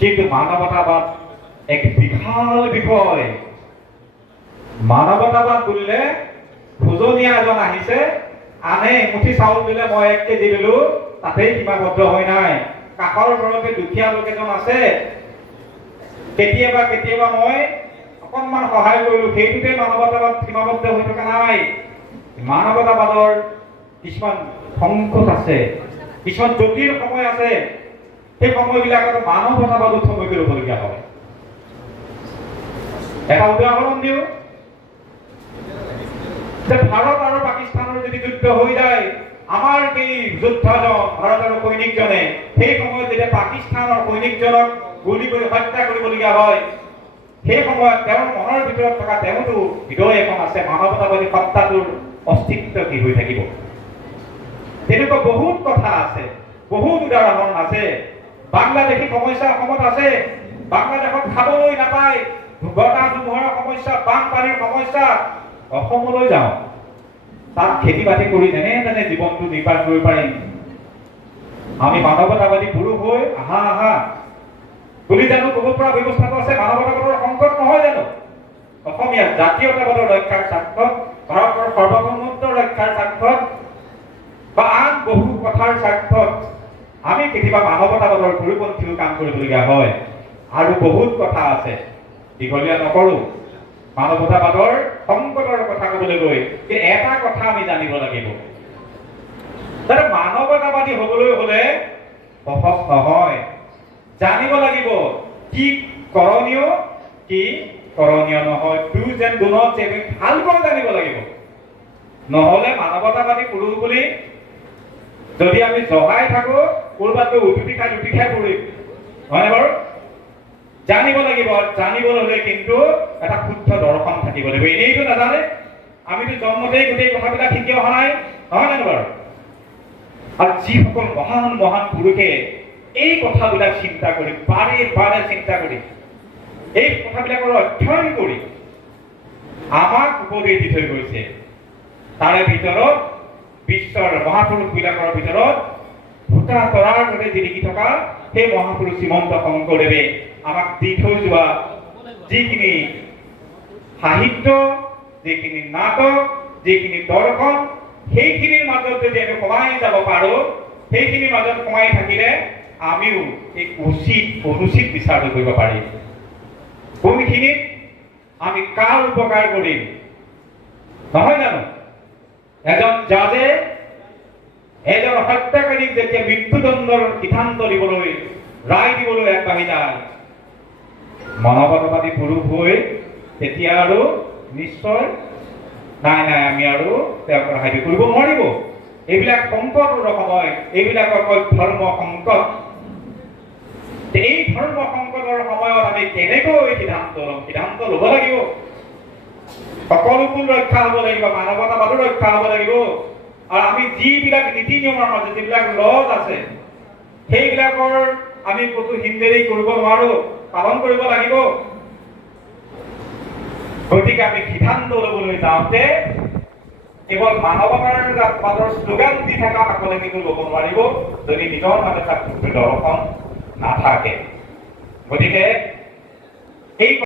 কিন্তু মানৱতাবাদ এক বিশাল বিষয়। মানৱতাবাদ বুলিলে ভোজনীয়া এজন আহিছে, আনে এমুঠি চাউল দিলে মই 1 কেজি দিলো, তাতেই সীমাবদ্ধ হৈ নাই। কাষৰ ঘৰতে দুখীয়া লোক এজন আছে, কেতিয়াবা কেতিয়াবা মই অকণমান সহায় কৰিলো, সেইটোতে মানৱতাবাদ সীমাবদ্ধ হৈ থকা নাই। মানৱতাবাদৰ কিছুমান সংকট আছে, কিছুমান জটিল সময় আছে, সেই সময়বিলাকত মানৱতাবাদ থমকি ৰ'বলগীয়া হয়। এটা উদাহৰণ দিওঁ যে ভাৰত আৰু পাকিস্তানৰ যদি যুদ্ধ হৈ যায়, আমাৰ এই যোদ্ধাজন ভাৰত আৰু সৈনিকজনে সেই সময়ত যেতিয়া পাকিস্তানৰ সৈনিকজনক গুলি কৰি হত্যা কৰিবলগীয়া হয়, সেই সময়ত তেওঁৰ মনৰ ভিতৰত থকা তেওঁতো হৃদয় এখন আছে, মানৱতাবাদী সত্তাটোৰ অস্তিত্ব কি হৈ থাকিব। তেনেকুৱা বহুত কথা আছে, বহুত উদাহৰণ আছে। বাংলাদেশী সমস্যা অসমত আছে, বাংলাদেশত খাবলৈ নাপায়, বতাহ ধুমুহাৰ সমস্যা, বানপানীৰ সমস্যা। অসমলৈ যাওঁ, তাত খেতি বাতি কৰি যেনে তেনে জীৱনটো নিৰ্বাহ কৰিব পাৰিম। আমি মানৱতাবাদী পুৰুষ হৈ আহা আহা বুলি জানো ক'ব পৰা ব্যৱস্থাটো আছে। মানৱতাবাদৰ সংকট নহয় জানো? অসমীয়া জাতীয়তাবাদৰ ৰক্ষাৰ স্বাৰ্থত, ভাৰতৰ সাৰ্বভৌমত্ব ৰক্ষাৰ স্বাৰ্থত বা আন বহু কথাৰ স্বাৰ্থত আমি কেতিয়াবা মানৱতাবাদৰ পৰিপন্থীও কাম কৰিবলগীয়া হয়। আৰু বহুত কথা আছে, দীঘলীয়া নকৰো। মানৱতাবাদৰ সংকটৰ কথা ক'বলৈ গৈ এটা কথা আমি জানিব লাগিব, যাতে মানৱতাবাদী হ'বলৈ হ'লে সহজ নহয়। জানিব লাগিব কি কৰণীয়, কি কৰণীয় নহয়। do's and do not ভালকৈ জানিব লাগিব। নহ'লে মানৱতাবাদী পুৰুষ বুলি যদি আমি জহাই থাকো, ক'ৰবাত উঠুটি খাই পৰিম, হয়নে বাৰু? জানিব লাগিব। জানিবলৈ হ'লে কিন্তু এটা শুদ্ধ দৰ্শন থাকিব লাগিব। এনেইতো নাজানে, আমিতো জন্মতেই গোটেই কথাবিলাক শিকি অহা নাই, নহয় জানো বাৰু? আৰু যিসকল মহান মহান পুৰুষে এই কথাবিলাক চিন্তা কৰি, বাৰে বাৰে চিন্তা কৰি, এই কথাবিলাকৰ অধ্যয়ন কৰি আমাক উপদেশ দি থৈ গৈছে, তাৰে ভিতৰত বিশ্বৰ মহাপুৰুষবিলাকৰ ভিতৰত ভূটা তৰাৰ দৰে জিলিকি থকা সেই মহাপুৰুষ শ্ৰীমন্ত শংকৰদেৱে আমাক দি থৈ যোৱা যিখিনি সাহিত্য, যিখিনি নাটক, যিখিনি দৰ্শন, সেইখিনিৰ মাজত যদি আমি সোমাই যাব পাৰো, সেইখিনিৰ মাজত সোমাই থাকিলে আমিও এই উচিত অনুচিত বিচাৰটো কৰিব পাৰিম। কোনখিনিত আমি কাৰ উপকাৰ কৰিম, নহয় জানো? এজন জাজে এজন হত্যাকাৰীক যেতিয়া মৃত্যুদণ্ডৰ সিদ্ধান্ত দিবলৈ, ৰায় দিবলৈ আগবাঢ়ি যায়, মানৱতাবাদী পুৰুষ হৈ তেতিয়া আৰু নিশ্চয় নাই নাই আমি আৰু তেওঁক ৰেহাই কৰিব নোৱাৰিব। এইবিলাক সংকটৰ সময়, এইবিলাক অকল ধৰ্ম সংকট। এই ধৰ্ম সংকটৰ সময়ত আমি কেনেকৈ সিদ্ধান্ত ল'ব লাগিব। সকলোবোৰ ৰক্ষা হ'ব লাগিব, মানৱতাবাদো ৰক্ষা হ'ব লাগিব। আৰু আমি যিবিলাক নীতি নিয়মৰ মাজত যিবিলাক লজ আছে, সেইবিলাকৰ আমি ক'তো হিনডেৰি কৰিব নোৱাৰো, পালন কৰিব লাগিব। গতিকে আমি সিদ্ধান্ত ল'বলৈ যাওঁতে কেৱল মানৱতাবাদৰ শ্লোগান দি থকা সকলে কিন্তু ল'ব নোৱাৰিব, যদি নিজৰ মাজত এটা দৰ্শন নাথাকে। গতিকে এই